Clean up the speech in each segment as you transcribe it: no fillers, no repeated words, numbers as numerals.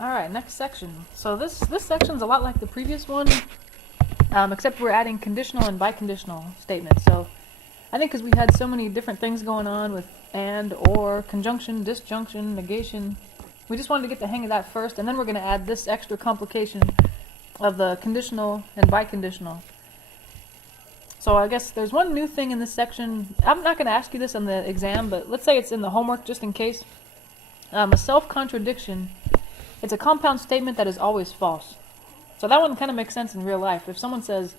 Alright, next section. So this section's a lot like the previous one, except we're adding conditional and biconditional statements. So I think because we had so many different things going on with and, or, conjunction, disjunction, negation, we just wanted to get the hang of that first, and then we're going to add this extra complication of the conditional and biconditional. So I guess there's one new thing in this section. I'm not going to ask you this on the exam, but let's say it's in the homework just in case. A self-contradiction, it's a compound statement that is always false. So that one kind of makes sense in real life. If someone says,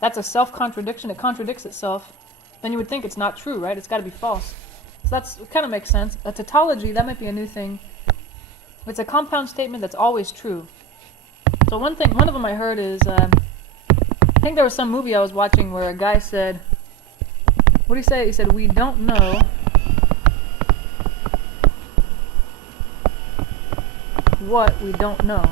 that's a self-contradiction, it contradicts itself, then you would think it's not true, right? It's got to be false. So that kind of makes sense. A tautology, that might be a new thing. It's a compound statement that's always true. So one of them I heard is, I think there was some movie I was watching where a guy said, what did he say? He said, we don't know what we don't know.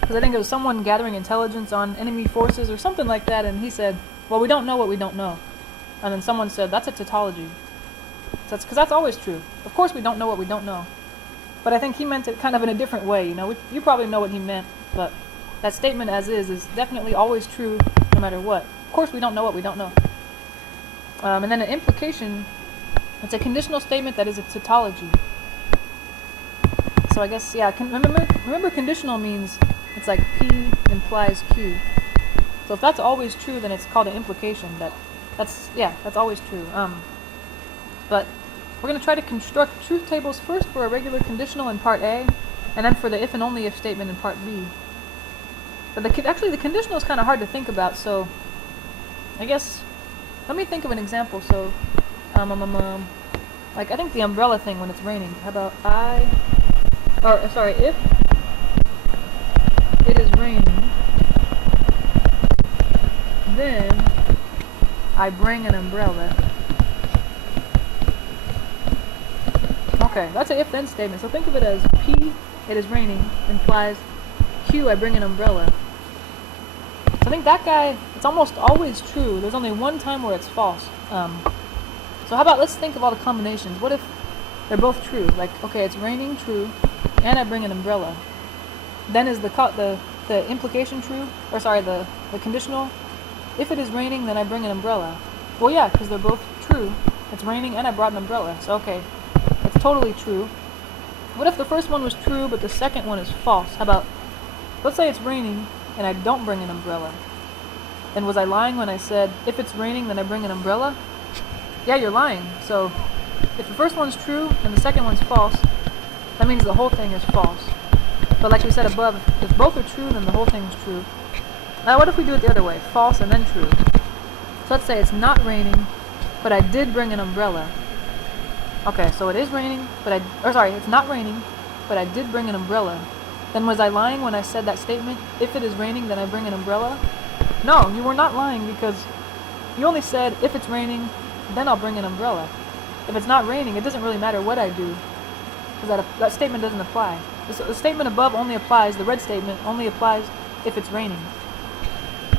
Because I think it was someone gathering intelligence on enemy forces or something like that, and he said, well, we don't know what we don't know. And then someone said, that's a tautology. So because that's always true. Of course we don't know what we don't know. But I think he meant it kind of in a different way, you know. You probably know what he meant, but that statement as is definitely always true no matter what. Of course we don't know what we don't know. And then an implication, it's a conditional statement that is a tautology. So I guess, yeah, remember conditional means it's like P implies Q. So if that's always true, then it's called an implication. That's always true. But we're going to try to construct truth tables first for a regular conditional in part A, and then for the if and only if statement in part B. But actually the conditional is kind of hard to think about, so I guess, let me think of an example. So, like I think the umbrella thing when it's raining. How about if it is raining, then I bring an umbrella. Okay, that's an if-then statement. So think of it as P, it is raining, implies Q, I bring an umbrella. So I think that guy, it's almost always true. There's only one time where it's false. So how about, let's think of all the combinations. What if they're both true? Like, okay, it's raining, true, and I bring an umbrella. Then is the implication true? Or sorry, the conditional? If it is raining, then I bring an umbrella. Well, yeah, because they're both true. It's raining and I brought an umbrella. So, okay, it's totally true. What if the first one was true, but the second one is false? How about, let's say it's raining and I don't bring an umbrella. Then was I lying when I said, if it's raining, then I bring an umbrella? Yeah, you're lying. So, if the first one's true and the second one's false, that means the whole thing is false. But like we said above, if both are true, then the whole thing is true. Now what if we do it the other way? False and then true. So let's say it's not raining, but I did bring an umbrella. Okay, so it is raining, it's not raining, but I did bring an umbrella. Then was I lying when I said that statement? If it is raining, then I bring an umbrella? No, you were not lying because you only said, if it's raining, then I'll bring an umbrella. If it's not raining, it doesn't really matter what I do, because that statement doesn't apply. The statement above only applies, the red statement only applies if it's raining.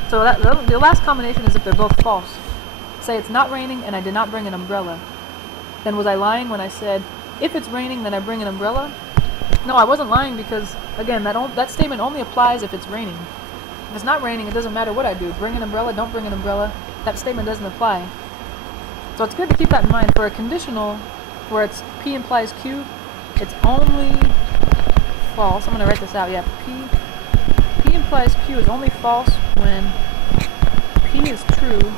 So the last combination is if they're both false. Say it's not raining and I did not bring an umbrella. Then was I lying when I said, if it's raining, then I bring an umbrella? No, I wasn't lying because, again, that statement only applies if it's raining. If it's not raining, it doesn't matter what I do. Bring an umbrella, don't bring an umbrella, that statement doesn't apply. So it's good to keep that in mind. For a conditional, where it's P implies Q, it's only false. I'm going to write this out. Yeah, P implies Q is only false when P is true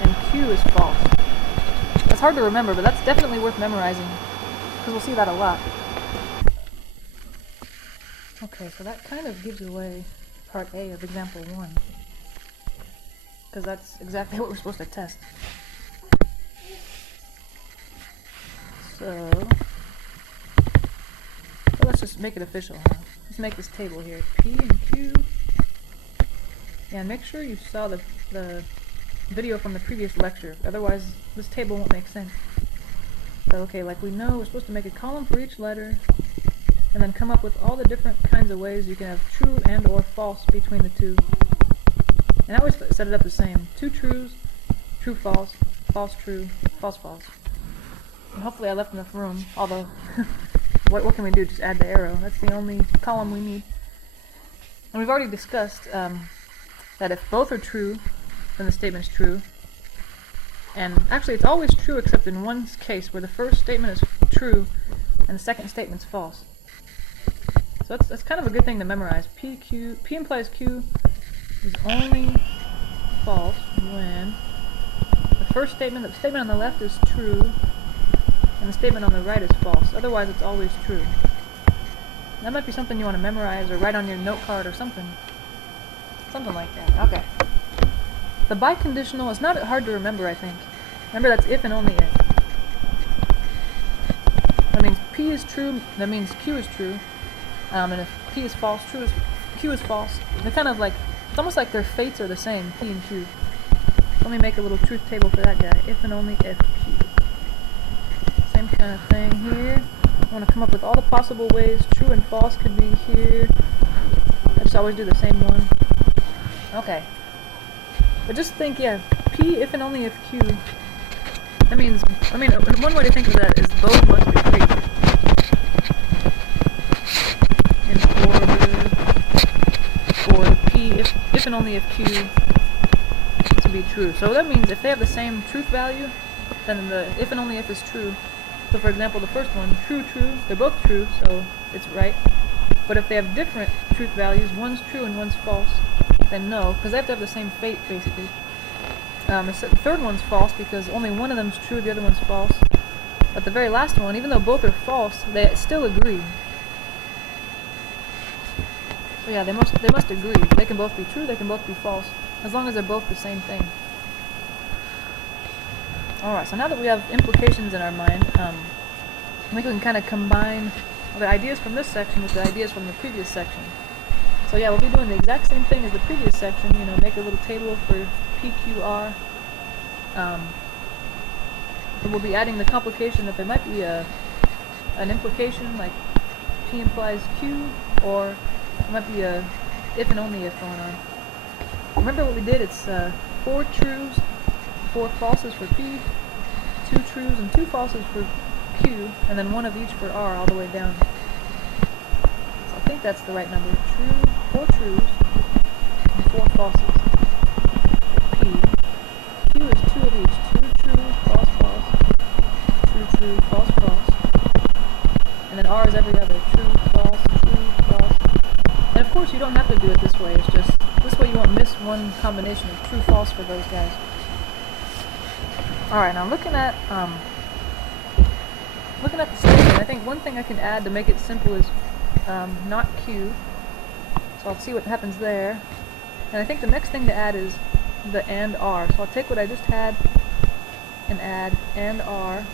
and Q is false. That's hard to remember, but that's definitely worth memorizing, because we'll see that a lot. Okay, so that kind of gives away part A of example 1, because that's exactly what we're supposed to test. So let's just make it official. Let's make this table here. P and Q. Yeah, and make sure you saw the video from the previous lecture. Otherwise, this table won't make sense. So, okay, like we know, we're supposed to make a column for each letter, and then come up with all the different kinds of ways you can have true and or false between the two. And I always set it up the same. Two trues, true false, false true, false false. And hopefully I left enough room, although, what can we do? Just add the arrow. That's the only column we need. And we've already discussed that if both are true, then the statement's true. And actually it's always true except in one case, where the first statement is true and the second statement's false. So that's kind of a good thing to memorize. P implies Q is only false when the statement on the left is true and the statement on the right is false. Otherwise it's always true. That might be something you want to memorize or write on your note card or something. Something like that. Okay. The biconditional is not hard to remember, I think. Remember, that's if and only if. That means P is true, that means Q is true. And if P is false, Q is false. They're kind of like, it's almost like their fates are the same, P and Q. Let me make a little truth table for that guy. If and only if Q. Same kind of thing here. I want to come up with all the possible ways true and false could be here. I just always do the same one. Okay. But just think, yeah, P if and only if Q. That means, one way to think of that is both must agree. In order for the P if and only if Q to be true. So that means if they have the same truth value, then the if and only if is true. So for example, the first one, true, they're both true, so it's right. But if they have different truth values, one's true and one's false, then no, because they have to have the same fate, basically. The third one's false because only one of them's true, the other one's false. But the very last one, even though both are false, they still agree. So yeah, they must agree. They can both be true, they can both be false, as long as they're both the same thing. Alright, so now that we have implications in our mind, I think we can kind of combine the ideas from this section with the ideas from the previous section. So yeah, we'll be doing the exact same thing as the previous section, you know, make a little table for PQR. But we'll be adding the complication that there might be an implication, like P implies Q, or there might be a if and only if going on. Remember what we did? It's 4 truths, 4 falses for P, 2 truths and 2 falses for Q, and then 1 of each for R all the way down. So I think that's the right number. 4 truths and 4 falses for P. Q is 2 of each. 2 true, false, false. 2 true, false, false. And then R is every other. True, false, false. And of course you don't have to do it this way. It's just, this way you won't miss one combination of true, false for those guys. Alright, now looking at the statement, I think one thing I can add to make it simple is not Q. So I'll see what happens there. And I think the next thing to add is the and R. So I'll take what I just had and add and R.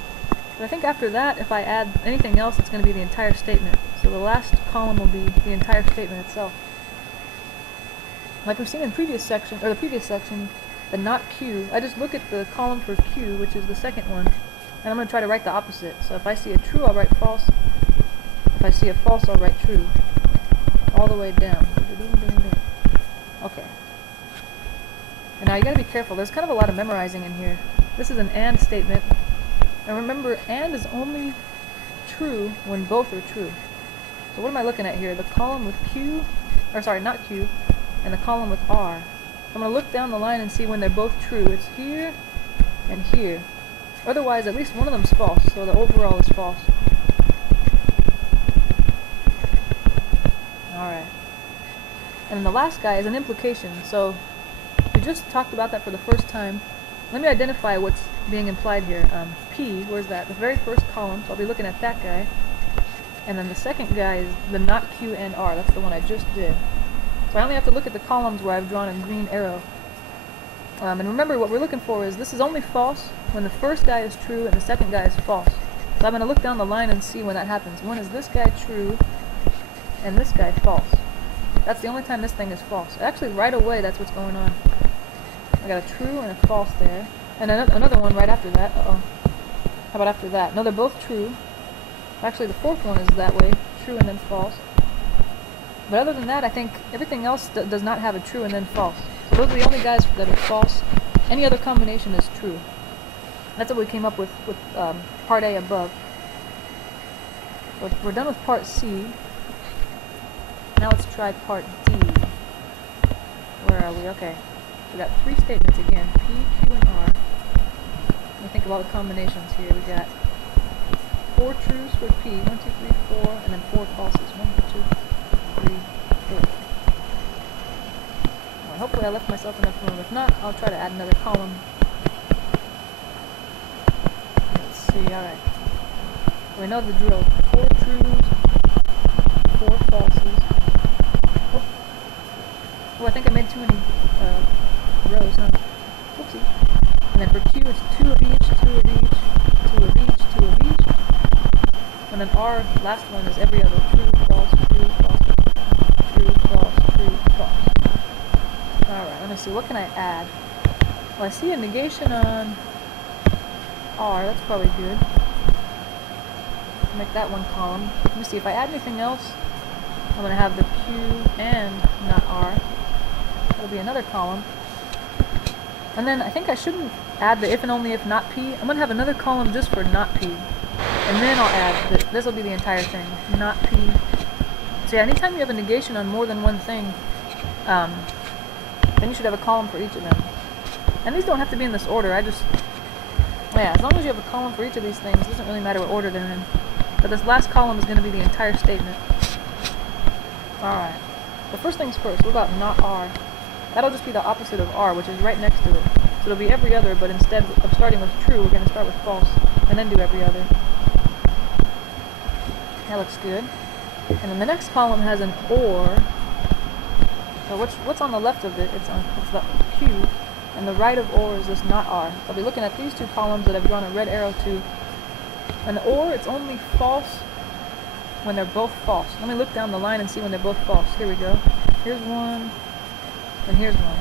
But I think after that, if I add anything else, it's going to be the entire statement. So the last column will be the entire statement itself. Like we've seen in the previous section, the not Q, I just look at the column for Q, which is the second one, and I'm going to try to write the opposite. So if I see a true, I'll write false. If I see a false, I'll write true. All the way down. Okay. And now you got to be careful. There's kind of a lot of memorizing in here. This is an and statement. And remember, and is only true when both are true. So what am I looking at here? The column with Q, or sorry, not Q, and the column with R. I'm going to look down the line and see when they're both true. It's here and here. Otherwise, at least one of them's false, so the overall is false. Alright. And then the last guy is an implication, so we just talked about that for the first time. Let me identify what's being implied here. P, where's that? The very first column, so I'll be looking at that guy. And then the second guy is the not Q and R. That's the one I just did. So I only have to look at the columns where I've drawn a green arrow. And remember, what we're looking for is this is only false when the first guy is true and the second guy is false. So I'm going to look down the line and see when that happens. When is this guy true and this guy false? That's the only time this thing is false. Actually, right away, that's what's going on. I got a true and a false there. And another one right after that. Uh-oh. How about after that? No, they're both true. Actually, the fourth one is that way. True and then false. But other than that, I think everything else does not have a true and then false. So those are the only guys that are false. Any other combination is true. That's what we came up with part A above. So we're done with part C. Now let's try part D. Where are we? Okay. We got 3 statements again, P, Q, and R. Let me think about the combinations here. We got 4 truths for P, 1, 2, 3, 4, and then 4 falses. 1, 2, 3, 4. Well, hopefully I left myself enough room. If not, I'll try to add another column. Let's see, alright. We know the drill. 4 truths, 4 falses. Oh, I think I made too many rows, huh? Whoopsie. And then for Q, it's 2 of each, 2 of each, 2 of each, 2 of each. And then R, last one, is every other. True, false, true, false, true, false, true, false. Alright, let me see. What can I add? Well, I see a negation on R. That's probably good. Make that one column. Let me see. If I add anything else, I'm going to have the Q and not R. That'll be another column. And then I think I shouldn't add the if and only if not P. I'm going to have another column just for not P. And then I'll add, this will be the entire thing, not P. So yeah, anytime you have a negation on more than one thing, then you should have a column for each of them. And these don't have to be in this order, yeah, as long as you have a column for each of these things, it doesn't really matter what order they're in. But this last column is going to be the entire statement. Alright. So first things first, what about not R? That'll just be the opposite of R, which is right next to it. So it'll be every other, but instead of starting with true, we're going to start with false, and then do every other. That looks good. And then the next column has an OR. So what's on the left of it? It's the Q, and the right of OR is this not R. So I'll be looking at these 2 columns that I've drawn a red arrow to. And the OR, it's only false when they're both false. Let me look down the line and see when they're both false. Here we go. Here's one, and here's one.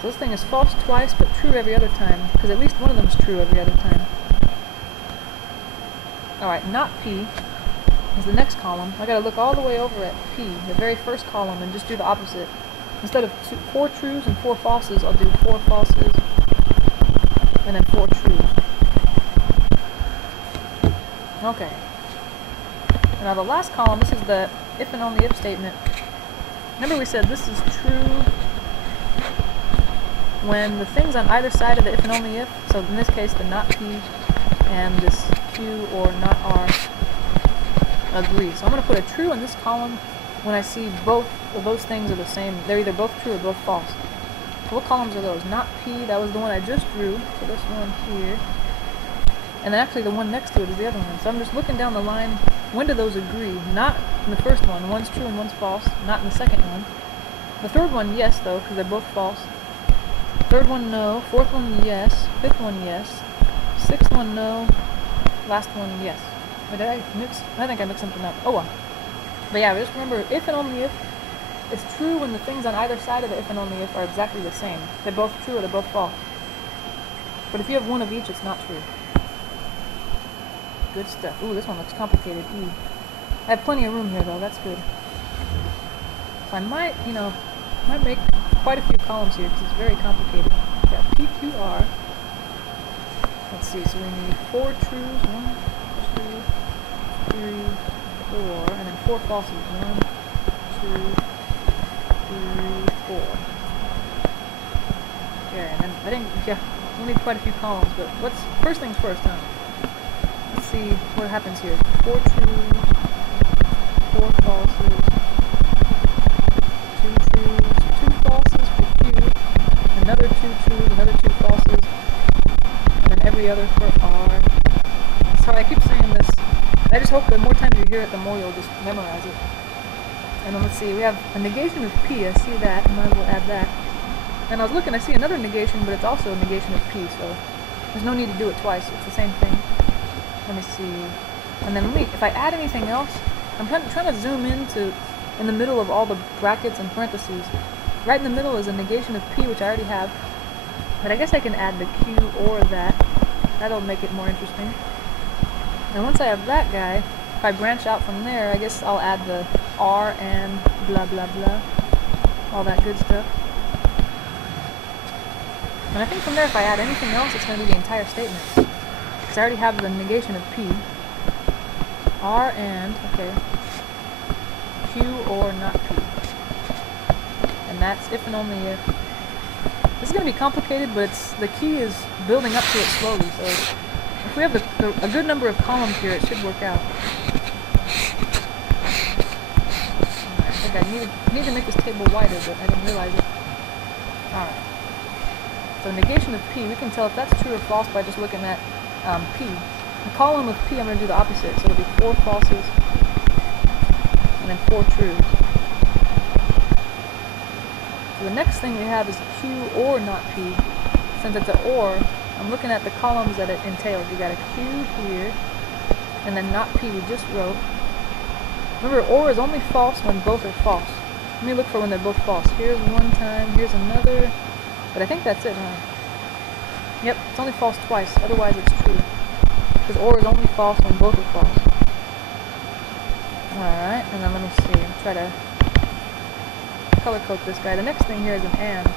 So this thing is false twice, but true every other time, because at least one of them is true every other time. Alright, not P is the next column. I gotta look all the way over at P, the very first column, and just do the opposite. Instead of 4 truths and 4 falses, I'll do 4 falses, and then 4 truths. Okay. Now the last column, this is the if and only if statement. Remember we said this is true when the things on either side of the if and only if, so in this case the not P and this Q or not R, agree. So I'm going to put a true in this column when I see both of those things are the same. They're either both true or both false. So what columns are those? Not P, that was the one I just drew, so this one here. And then actually the one next to it is the other one. So I'm just looking down the line, when do those agree? Not in the first one, one's true and one's false. Not in the second one. The third one, yes though, because they're both false. Third one, no. Fourth one, yes. Fifth one, yes. Sixth one, no. Last one, yes. Wait, did I mix? I think I mixed something up. Oh well. But yeah, just remember, if and only if, it's true when the things on either side of the if and only if are exactly the same. They're both true or they're both false. But if you have one of each, it's not true. Good stuff. Ooh, this one looks complicated. Ooh. I have plenty of room here though, that's good. So I might make quite a few columns here because it's very complicated. We've got PQR. Let's see, so we need 4 truths, 1, 2, 3, 4, and then 4 falses. 1, 2, 3, 4. Okay, and then we'll need quite a few columns, but first things first, huh? Let's see what happens here. 4 truths, 4 falses, 2 truths, 2 falses for Q, another 2 truths, another 2 falses, and then every other for R. Sorry, I keep saying this. I just hope the more times you hear it, the more you'll just memorize it. And then let's see, we have a negation of P. I see that. I might as well add that. And I was looking, I see another negation, but it's also a negation of P, so there's no need to do it twice. It's the same thing. Let me see. And then if I add anything else, I'm trying to zoom in the middle of all the brackets and parentheses. Right in the middle is a negation of P, which I already have. But I guess I can add the Q or that. That'll make it more interesting. And once I have that guy, if I branch out from there, I guess I'll add the R and blah blah blah. All that good stuff. And I think from there, if I add anything else, it's going to be the entire statement. I already have the negation of P. R and, okay, Q or not P. And that's if and only if. This is going to be complicated, but the key is building up to it slowly. So if we have a good number of columns here, it should work out. I think I need to make this table wider, but I didn't realize it. Alright. So negation of P, we can tell if that's true or false by just looking at P. The column of P, I'm going to do the opposite. So it'll be 4 falses and then 4 trues. So the next thing we have is Q or not P. Since it's an or, I'm looking at the columns that it entails. We got a Q here, and then not P we just wrote. Remember, or is only false when both are false. Let me look for when they're both false. Here's one time, here's another, but I think that's it, huh? Yep, it's only false twice, otherwise it's true. Because or is only false when both are false. Alright, and then let me see, I'll try to color code this guy. The next thing here is an and.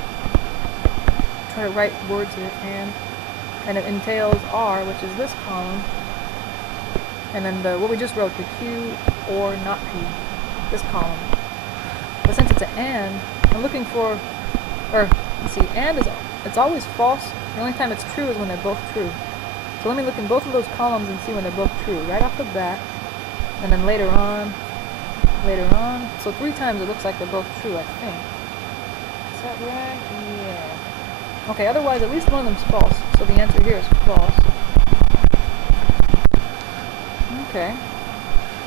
Try to write words here, and it entails R, which is this column, and then what we just wrote, the Q or not P, this column. But since it's an and, I'm looking for, or let's see, and it's always false. The only time it's true is when they're both true. So let me look in both of those columns and see when they're both true, right off the bat, and then later on. So 3 times it looks like they're both true, I think. Is that right? Yeah. Okay, otherwise at least one of them's false, so the answer here is false. Okay.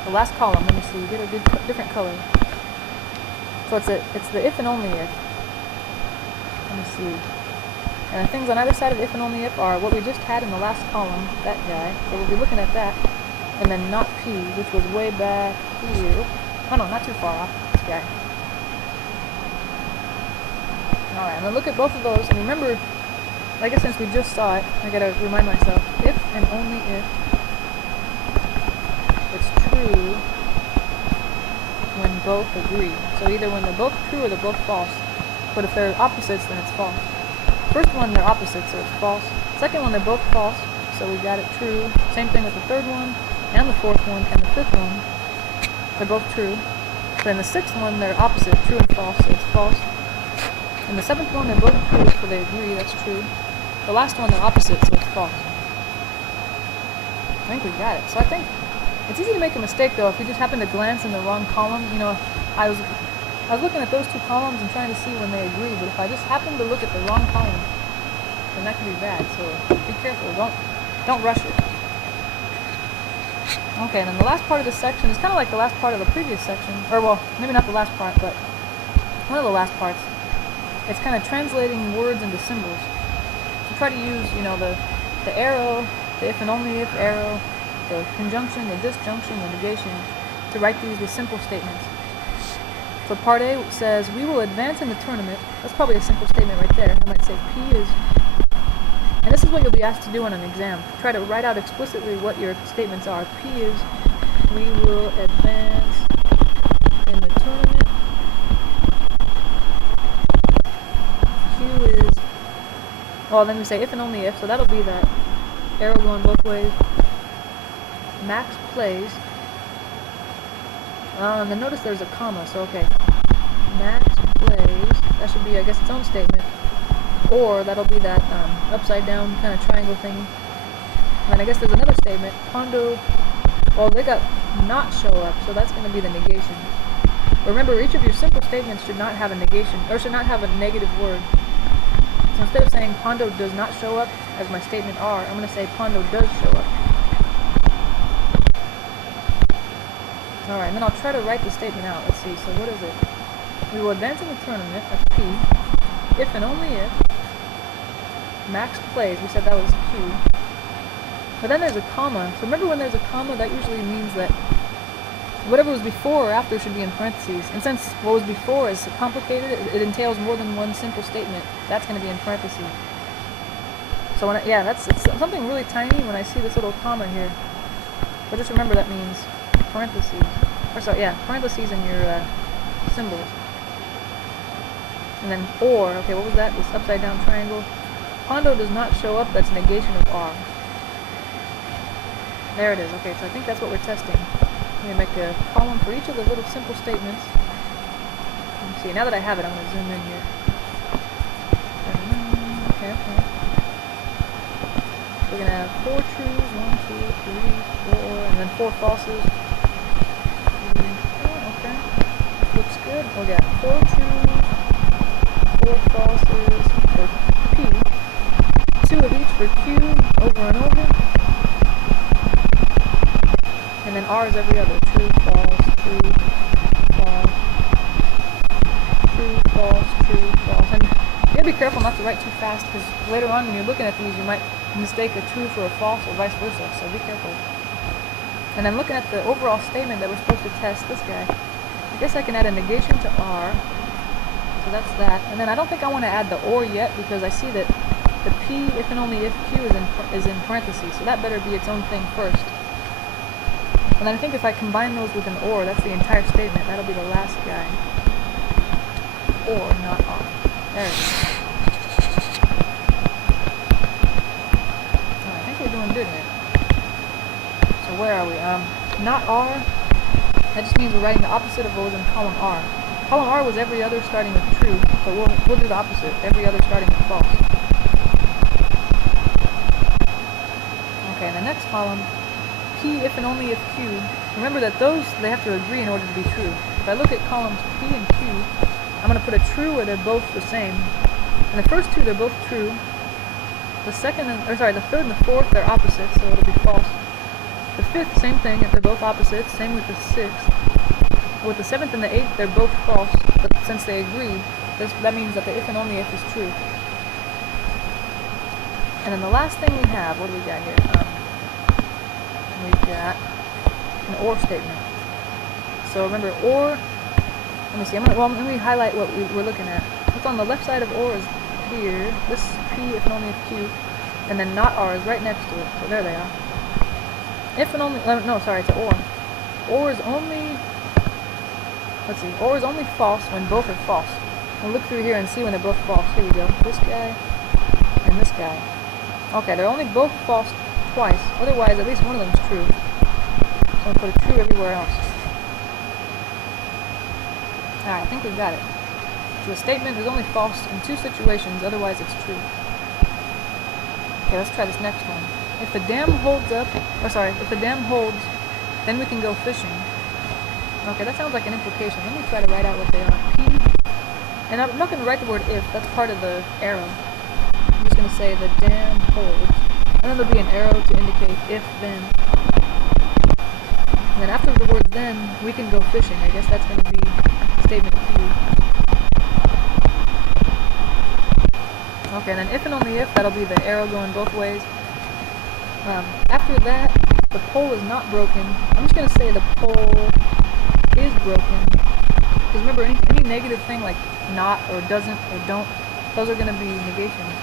The last column, let me see, get a good different color. So it's the if and only if. Let me see. And the things on either side of if and only if are what we just had in the last column, that guy. So we'll be looking at that. And then not P, which was way back here. Oh no, not too far off. This guy. Alright, and then look at both of those, and remember, I guess since we just saw it, I gotta remind myself, if and only if it's true when both agree. So either when they're both true or they're both false. But if they're opposites, then it's false. First one, they're opposites, so it's false. Second one, they're both false, so we got it true. Same thing with the third one, and the fourth one, and the fifth one. They're both true. Then the sixth one, they're opposite, true and false, so it's false. And the seventh one, they're both true, so they agree, that's true. The last one, they're opposite, so it's false. I think we got it. So I think it's easy to make a mistake, though, if you just happen to glance in the wrong column. You know, I was looking at those 2 columns and trying to see when they agree, but if I just happen to look at the wrong column, then that can be bad, so be careful, don't rush it. Okay, and then the last part of this section is kind of like the last part of the previous section, or well, maybe not the last part, but one of the last parts. It's kind of translating words into symbols. So try to use, you know, the arrow, the if and only if arrow, the conjunction, the disjunction, the negation, to write these with simple statements. So part A says, we will advance in the tournament. That's probably a simple statement right there. I might say P is, and this is what you'll be asked to do on an exam. Try to write out explicitly what your statements are. P is, we will advance in the tournament. Q is, well, then we say if and only if, so that'll be that arrow going both ways. Max plays. And then notice there's a comma, so okay. Max plays, that should be, I guess, its own statement. Or that'll be that upside down kind of triangle thing. And then I guess there's another statement. Pondo, well, they got not show up, so that's going to be the negation. Remember, each of your simple statements should not have a negation, or should not have a negative word. So instead of saying Pondo does not show up as my statement R, I'm going to say Pondo does show up. Alright, and then I'll try to write the statement out. Let's see, so what is it? We will advance in the tournament, that's P, if and only if Max plays. We said that was Q. But then there's a comma. So remember, when there's a comma, that usually means that whatever was before or after should be in parentheses. And since what was before is complicated, it entails more than one simple statement, that's going to be in parentheses. So when it's something really tiny when I see this little comma here. But just remember that means parentheses. Or so, yeah, parentheses in your symbols. And then or, okay, what was that? This upside down triangle. Pondo does not show up, that's negation of R. There it is. Okay, so I think that's what we're testing. I'm going to make a column for each of the little simple statements. Let me see. Now that I have it, I'm going to zoom in here. Okay. We're going to have 4 trues, 1, 2, 3, 4, and then 4 falses. 3, 4, okay. Looks good. We got 4 trues, 4 falses for P, 2 of each for Q, over and over. And then R is every other. True, false, true, false, true, false, true, false. And you gotta be careful not to write too fast, because later on when you're looking at these, you might mistake a true for a false or vice versa, so be careful. And then looking at the overall statement that we're supposed to test, this guy, I guess I can add a negation to R, so that's that. And then I don't think I want to add the OR yet, because I see that the P, if and only if Q is in parentheses, so that better be its own thing first. And then I think if I combine those with an OR, that's the entire statement. That'll be the last guy. OR, not R. There it is. Oh, I think we're doing good here. So where are we? Not R. That just means we're writing the opposite of what was in column R. Column R was every other starting with true, but we'll do the opposite. Every other starting with false. Okay, the next column, P if and only if Q. Remember that those, they have to agree in order to be true. If I look at columns P and Q, I'm going to put a true where they're both the same. And the first two, they're both true. The third and the fourth, they're opposites, so it'll be false. The fifth, same thing, if they're both opposites. Same with the sixth. With the seventh and the eighth, they're both false, but since they agree, that means that the if and only if is true. And then the last thing we have, what do we got here? We've got an OR statement. So remember, OR, let me see, let me highlight what we're looking at. What's on the left side of OR is here, this is P if and only if Q, and then not R is right next to it, so there they are. If and only, no, sorry, it's an OR. OR is only, let's see, OR is only false when both are false. We'll look through here and see when they're both false. Here we go, this guy and this guy. Okay, they're only both false twice, otherwise at least one of them is true. So I'm going to put a true everywhere else. Alright, I think we've got it. So the statement is only false in 2 situations, otherwise it's true. Okay, let's try this next one. If the dam holds up, if the dam holds, then we can go fishing. Okay, that sounds like an implication. Let me try to write out what they are. P, and I'm not going to write the word if, that's part of the arrow. I'm just going to say the dam holds. And then there'll be an arrow to indicate if, then. And then after the word then, we can go fishing. I guess that's going to be statement Q. Okay, and then if and only if, that'll be the arrow going both ways. After that, the pole is not broken. I'm just going to say the pole is broken. Because remember, any negative thing like not or doesn't or don't, those are going to be negations.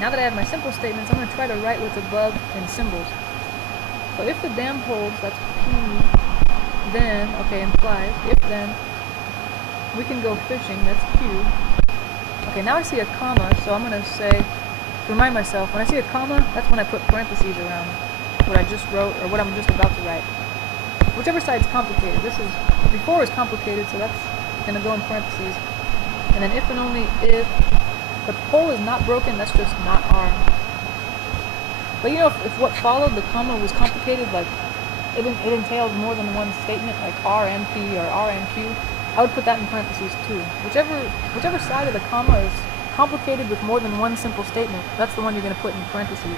Now that I have my simple statements, I'm going to try to write what's above in symbols. So if the dam holds, that's P, then, okay, implies, if then, we can go fishing, that's Q. Okay, now I see a comma, so I'm going to say, to remind myself, when I see a comma, that's when I put parentheses around what I just wrote, or what I'm just about to write. Whichever side's complicated. Before is complicated, so that's going to go in parentheses. And then if and only if the pole is not broken, that's just not R. But you know, if what followed the comma was complicated, like it entails more than one statement, like R and P or R and Q, I would put that in parentheses too. Whichever side of the comma is complicated with more than one simple statement, that's the one you're going to put in parentheses.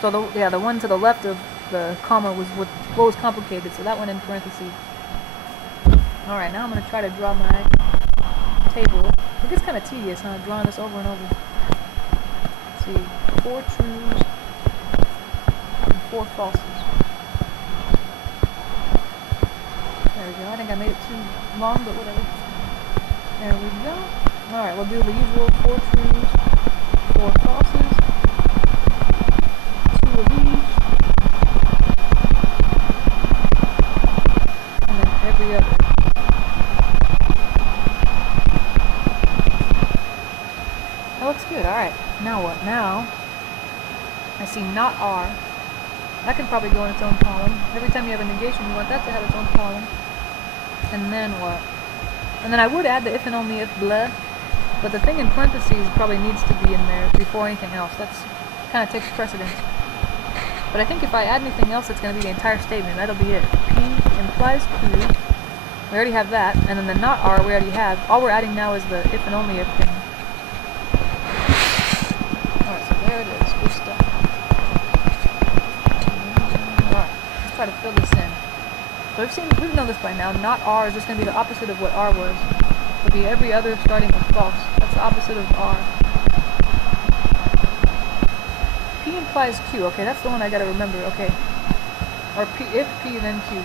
So the one to the left of the comma was what was complicated, so that went in parentheses. Alright, now I'm going to try to draw my table. It gets kind of tedious, huh, drawing this over and over. Let's see, 4 trues and 4 falses. There we go. I think I made it too long, but whatever. There we go. Alright, we'll do the usual 4 trues, 4 falses, 2 of each, and then every other. That looks good. Alright, now what? Now, I see not R. That can probably go in its own column. Every time you have a negation, you want that to have its own column. And then what? And then I would add the if and only if blah, but the thing in parentheses probably needs to be in there before anything else. That's kind of takes precedence. But I think if I add anything else, it's going to be the entire statement. That'll be it. P implies Q. We already have that. And then the not R we already have. All we're adding now is the if and only if thing. Alright, so there it is. Good stuff. Alright, let's try to fill this in. So we've known this by now. Not R is just going to be the opposite of what R was. It'll be every other starting with false. That's the opposite of R. P implies Q. Okay, that's the one I gotta remember. Okay. Or P, if P, then Q.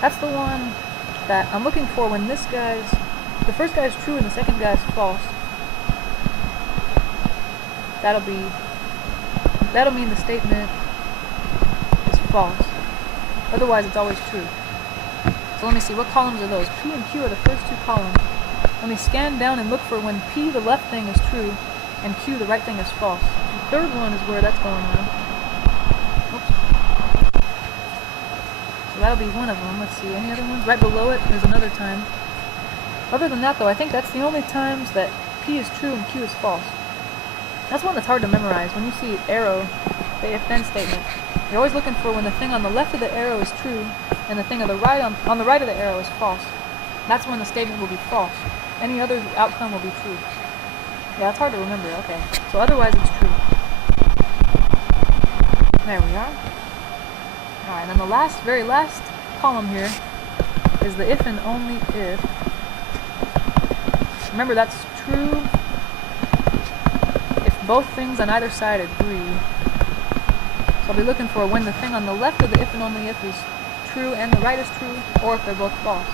That's the one that I'm looking for when this guy's... The first guy is true and the second guy is false. That'll mean the statement is false. Otherwise, it's always true. So let me see, what columns are those? P and Q are the first two columns. Let me scan down and look for when P, the left thing, is true, and Q, the right thing, is false. The third one is where that's going on. Oops. So that'll be one of them. Let's see, any other ones? Right below it, there's another time. Other than that, though, I think that's the only times that P is true and Q is false. That's one that's hard to memorize. When you see arrow, the if-then statement, you're always looking for when the thing on the left of the arrow is true, and the thing on the right of the arrow is false. That's when the statement will be false. Any other outcome will be true. Yeah, it's hard to remember. Okay. So otherwise it's true. There we are. Alright, and then the very last column here is the if and only if. Remember, that's true if both things on either side agree. So I'll be looking for when the thing on the left of the if and only if is true and the right is true, or if they're both false.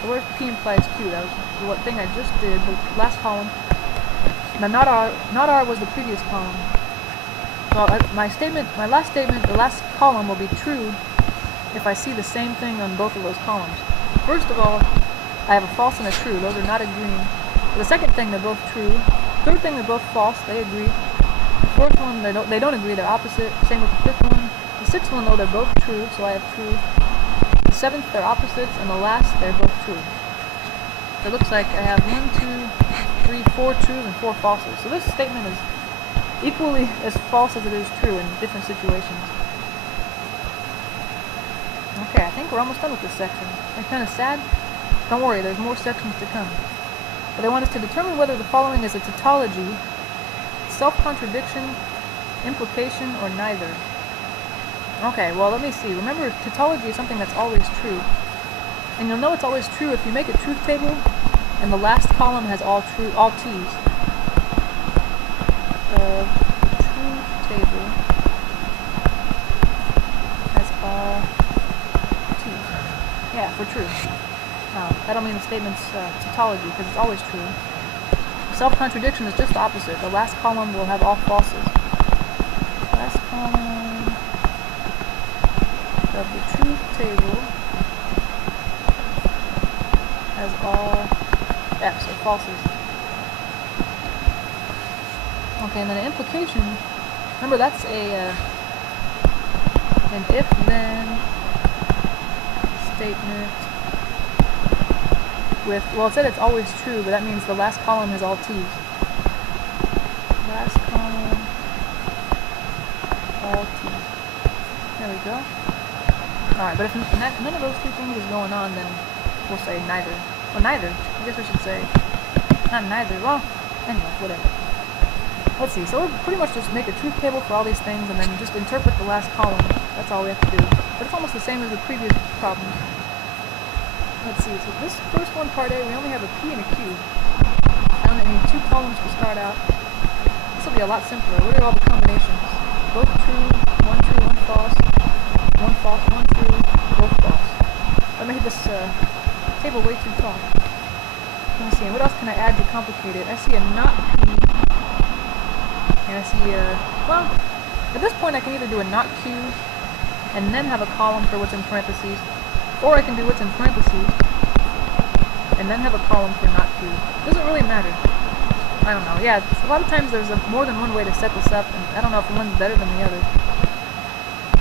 So where's P implies Q? That was what thing I just did, the last column. Now not R was the previous column. Well, my last statement, the last column will be true if I see the same thing on both of those columns. First of all, I have a false and a true. Those are not agreeing. The second thing, they're both true. Third thing, they're both false. They agree. The fourth one, they don't agree. They're opposite. Same with the fifth one. The sixth one, though, they're both true, so I have true. The seventh, they're opposites, and the last, they're both true. So it looks like I have 1, 2, 3, 4 trues and 4 falses. So this statement is equally as false as it is true in different situations. Okay, I think we're almost done with this section. I'm kind of sad. Don't worry, there's more sections to come. But they want us to determine whether the following is a tautology, self-contradiction, implication, or neither. Okay, well, let me see. Remember, tautology is something that's always true. And you'll know it's always true if you make a truth table and the last column has all T's. The truth table has all T's. Yeah, for true. That'll mean the statement's tautology because it's always true. Self-contradiction is just the opposite. The last column will have all falses. Last column of the truth table has all F's, or falses. Okay, and then an implication, remember that's an if-then statement with, well, it said it's always true, but that means the last column has all T's. Last column, all T's. There we go. Alright, but if none of those two things is going on, then we'll say neither. Well, neither. I guess I should say not neither. Well, anyway, whatever. Let's see. So we'll pretty much just make a truth table for all these things and then just interpret the last column. That's all we have to do. But it's almost the same as the previous problems. Let's see. So this first one, part A, we only have a P and a Q. I only need 2 columns to start out. This will be a lot simpler. What are all the combinations? Both true, 1 false, 1 false, 1 true, both false. I made this table way too tall. Let me see, and what else can I add to complicate it? I see a not P, and I see a, well, at this point I can either do a not Q, and then have a column for what's in parentheses, or I can do what's in parentheses, and then have a column for not Q. It doesn't really matter. I don't know, yeah, a lot of times there's more than one way to set this up, and I don't know if one's better than the other.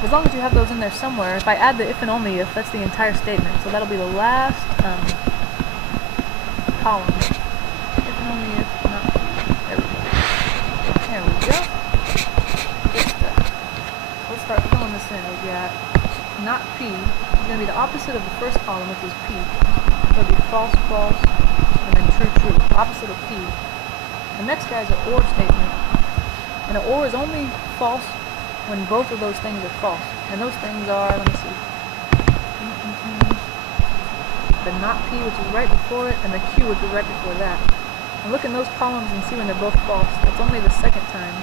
as long as you have those in there somewhere, if I add the if and only if, that's the entire statement. So that'll be the last column. If and only if, not P. There we go. There we go. Good stuff. Let's start filling this in. We got not P. It's going to be the opposite of the first column, which is P. So it'll be false, false, and then true, true. Opposite of P. The next guy is an OR statement. And an OR is only false when both of those things are false. And those things are, let me see. The not P, which is right before it, and the Q, which is right before that. And look in those columns and see when they're both false. That's only the second time.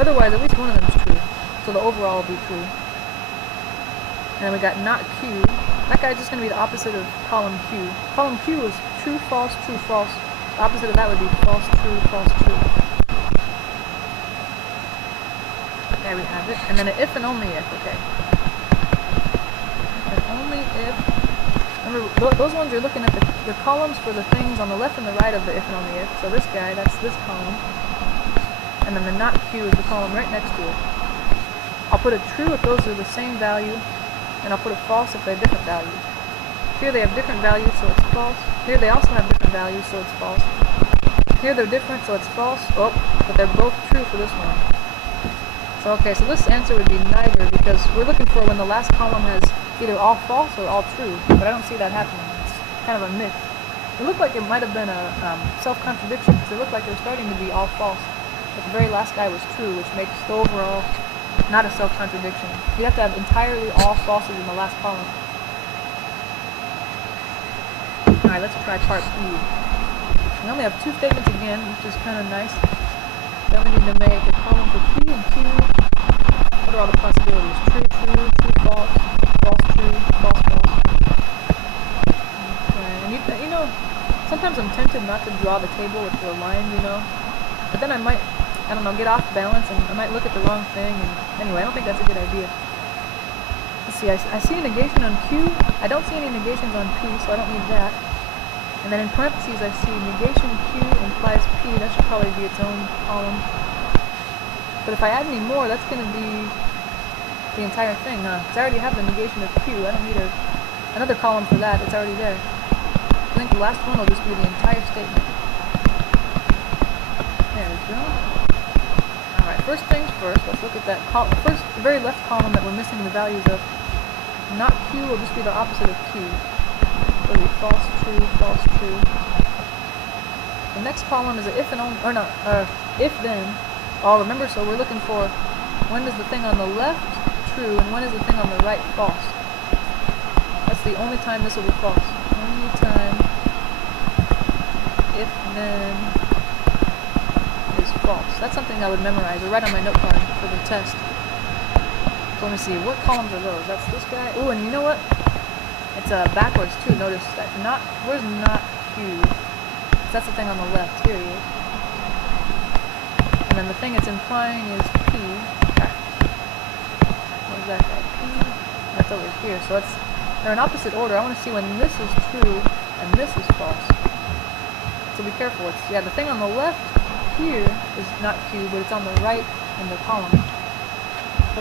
Otherwise, at least one of them is true. So the overall will be true. And then we got not Q. That guy's just going to be the opposite of column Q. Column Q is true, false, true, false. The opposite of that would be false, true, false, true. There we have it. And then an if and only if, okay. If and only if. Remember, those ones are looking at the columns for the things on the left and the right of the if and only if. So this guy, that's this column. And then the not Q is the column right next to it. I'll put a true if those are the same value. And I'll put a false if they're different values. Here they have different values, so it's false. Here they also have different values, so it's false. Here they're different, so it's false. Oh, but they're both true for this one. So okay, so this answer would be neither, because we're looking for when the last column has either all false or all true, but I don't see that happening. It's kind of a myth. It looked like it might have been a self-contradiction, because it looked like they're starting to be all false, but the very last guy was true, which makes the overall not a self-contradiction. You have to have entirely all falses in the last column. Alright, let's try part B. We only have two statements again, which is kind of nice. Then we need to make a column for P and Q. What are all the possibilities? True, true, true, false, false, true, false, false. Okay, and you know, sometimes I'm tempted not to draw the table with the lines, you know, but then I might, I don't know, get off balance and I might look at the wrong thing, and anyway, I don't think that's a good idea. Let's see, I see a negation on Q. I don't see any negations on P, so I don't need that. And then in parentheses I see negation Q implies P. That should probably be its own column. But if I add any more, that's going to be the entire thing, huh? Because I already have the negation of Q. I don't need another column for that. It's already there. I think the last one will just be the entire statement. There we go. Alright, first things first. Let's look at that the very left column that we're missing the values of. Not Q will just be the opposite of Q. It'll be false, true, false, true. The next column is an if and only, or no, if then. Oh, remember, so we're looking for when is the thing on the left true and when is the thing on the right false. That's the only time this will be false. Only time if then is false. That's something I would memorize or write on my note card for the test. So let me see, what columns are those? That's this guy. Ooh, and you know what? It's backwards too. Notice that not, where's not Q? That's the thing on the left. Here he is. And then the thing it's implying is P. Okay. What is that guy? P. That's over here. So they're in opposite order. I want to see when this is true and this is false. So be careful. Yeah, the thing on the left here is not Q, but it's on the right in the column.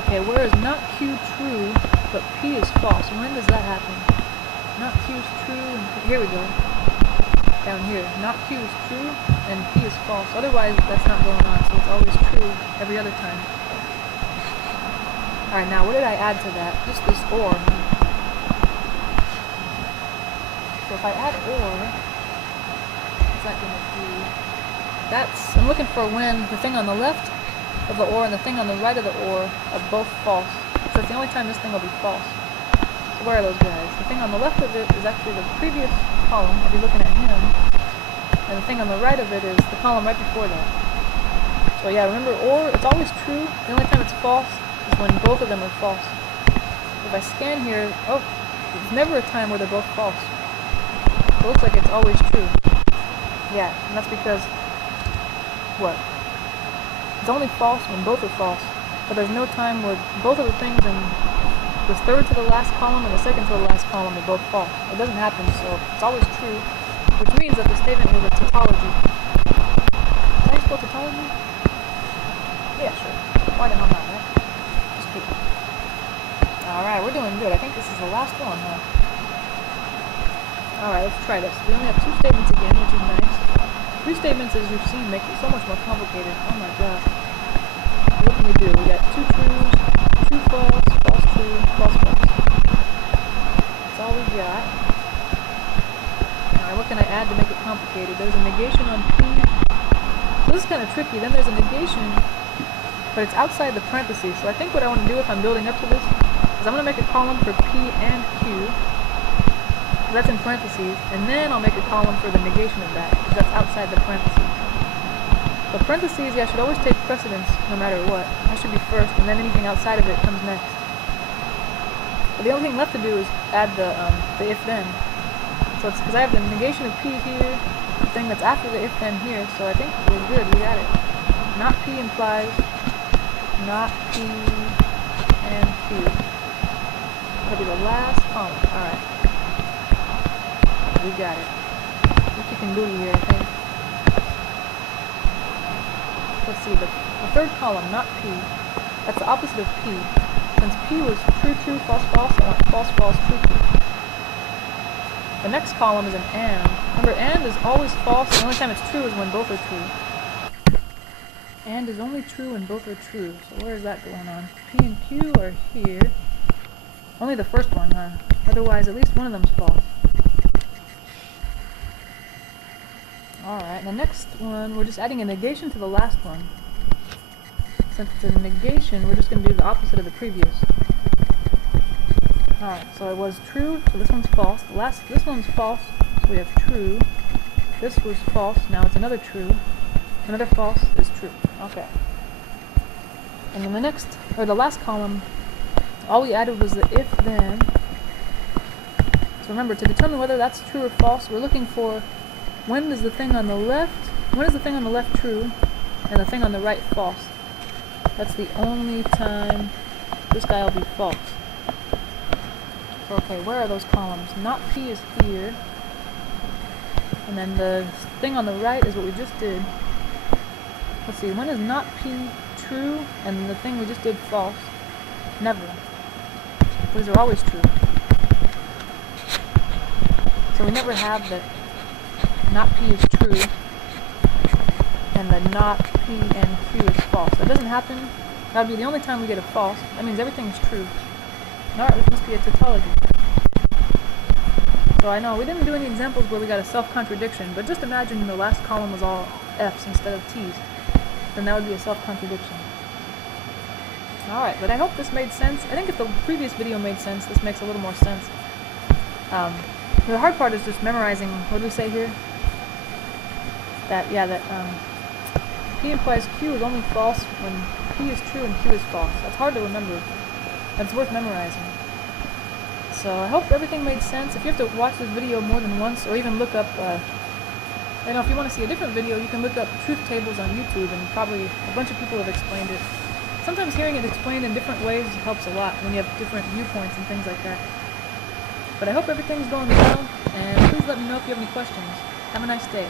Okay, where is not Q true, but P is false? When does that happen? Not Q is true, and here we go. Down here. Not Q is true, and P is false. Otherwise, that's not going on, so it's always true every other time. Alright, now what did I add to that? Just this OR. So if I add OR, what's that going to do? I'm looking for when the thing on the left of the OR and the thing on the right of the OR are both false. So it's the only time this thing will be false. So where are those guys? The thing on the left of it is actually the previous column. I'll be looking at him. And the thing on the right of it is the column right before that. So yeah, remember OR, it's always true. The only time it's false is when both of them are false. If I scan here, oh, there's never a time where they're both false. It looks like it's always true. Yeah, and that's because, what? It's only false when both are false. But there's no time where both of the things in the third to the last column and the second to the last column are both false. It doesn't happen, so it's always true, which means that the statement was a tautology. Can I spell tautology? Yeah, sure. Why the hell not, right? Just keep it. Alright, we're doing good. I think this is the last one, huh? Alright, let's try this. We only have 2 statements again, which is nice. 3 statements, as you've seen, make it so much more complicated. Oh my gosh. What can we do? We got 2 trues, 2 false, false true, false false. That's all we got. Alright, what can I add to make it complicated? There's a negation on P. So this is kind of tricky. Then there's a negation, but it's outside the parentheses. So I think what I want to do if I'm building up to this is I'm going to make a column for P and Q. That's in parentheses, and then I'll make a column for the negation of that, because that's outside the parentheses. So parentheses, yeah, should always take precedence no matter what. That should be first, and then anything outside of it comes next. But the only thing left to do is add the if-then. So it's because I have the negation of P here, the thing that's after the if-then here, so I think we're good, we got it. Not P implies not P and Q. That'll be the last column. Alright. We got it. What you can do here, I think. Let's see, the 3rd column, not P. That's the opposite of P. Since P was true, true, false, false, I want false, false, true, true. The next column is an and. Remember, and is always false. The only time it's true is when both are true. And is only true when both are true. So where is that going on? P and Q are here. Only the first one, huh? Otherwise, at least one of them's false. Alright, the next one, we're just adding a negation to the last one. Since it's a negation, we're just going to do the opposite of the previous. Alright, so it was true, so this one's false. This one's false, so we have true. This was false, now it's another true. Another false is true. Okay. And then the next, or the last column, all we added was the if-then. So remember, to determine whether that's true or false, we're looking for when is the thing on the left true, and the thing on the right false. That's the only time this guy will be false. So, okay, where are those columns? Not P is here. And then the thing on the right is what we just did. Let's see, when is not P true, and the thing we just did false? Never. These are always true. So we never have that not P is true, and the not P and Q is false. That doesn't happen. That would be the only time we get a false. That means everything's true. Alright, this must be a tautology. So I know we didn't do any examples where we got a self-contradiction, but just imagine the last column was all F's instead of T's. Then that would be a self-contradiction. Alright, but I hope this made sense. I think if the previous video made sense, this makes a little more sense. The hard part is just memorizing, what do we say here? That P implies Q is only false when P is true and Q is false. That's hard to remember. That's worth memorizing. So I hope everything made sense. If you have to watch this video more than once, or even look up, I know if you want to see a different video, you can look up truth tables on YouTube, and probably a bunch of people have explained it. Sometimes hearing it explained in different ways helps a lot when you have different viewpoints and things like that. But I hope everything's going well, and please let me know if you have any questions. Have a nice day.